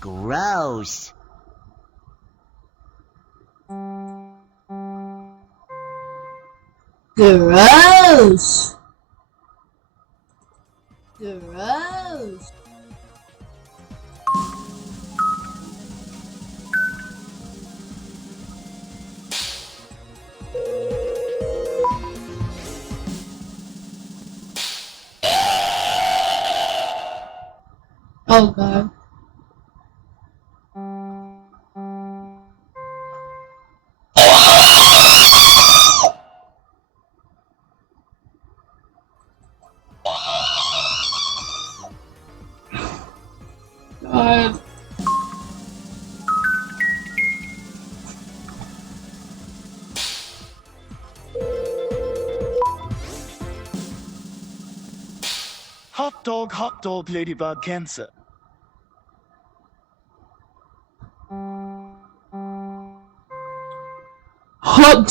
Gross. Gross. Gross. Oh God. God. Hot dog, ladybug cancer. Hot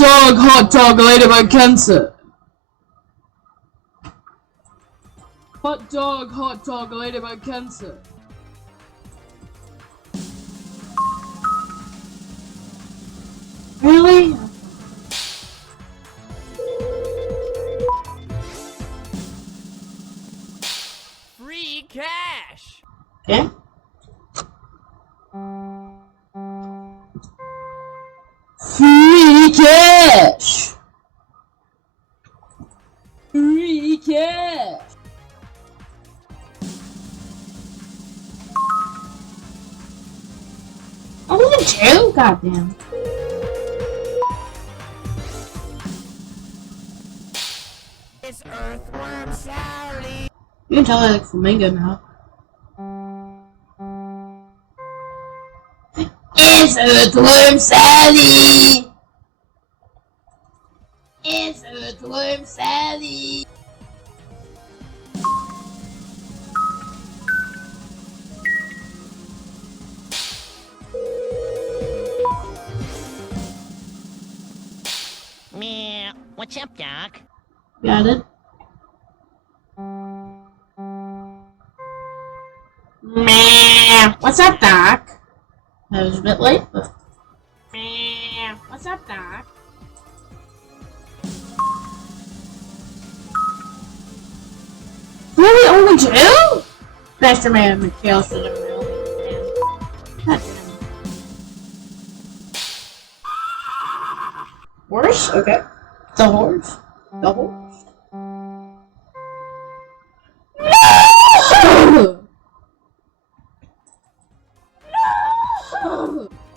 dog, ladybug cancer. Hot dog, ladybug cancer. Really? Free cash! Okay. Free cash! Free cash! I was in jail, goddamn. It's Earthworm Sally! You can tell I like flamingo now. It's Earthworm Sally! It's Earthworm Sally! Meow. What's up, Doc? Got it. Meow. What's up, Doc? I was a bit late, but... Meow. What's up, Doc? Really? Only two? Master Man McHale should have really been. God damn it. Horse? Okay. The horse. The horse. No! No!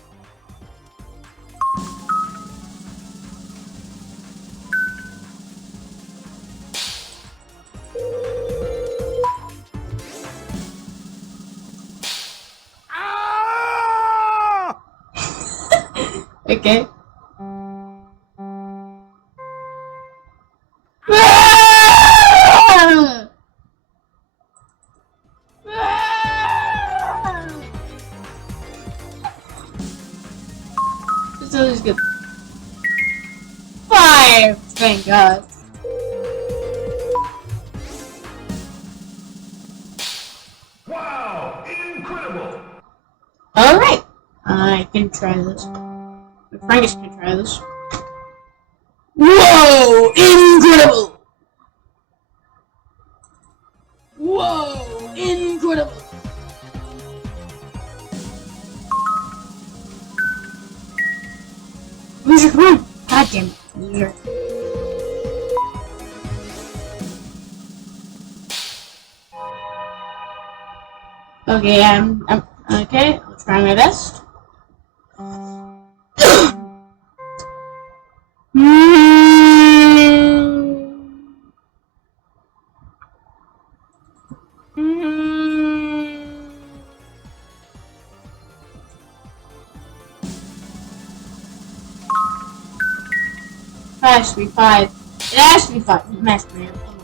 Okay. This is good. 5! Thank God. Wow! Incredible! Alright. I can try this. Mcfrunkgis can try this. Whoa! Incredible! Whoa! Incredible! Loser, come on! God damn it, loser. Okay, okay, I'll try my best. It has to be 5. It has to be 5. Master Man.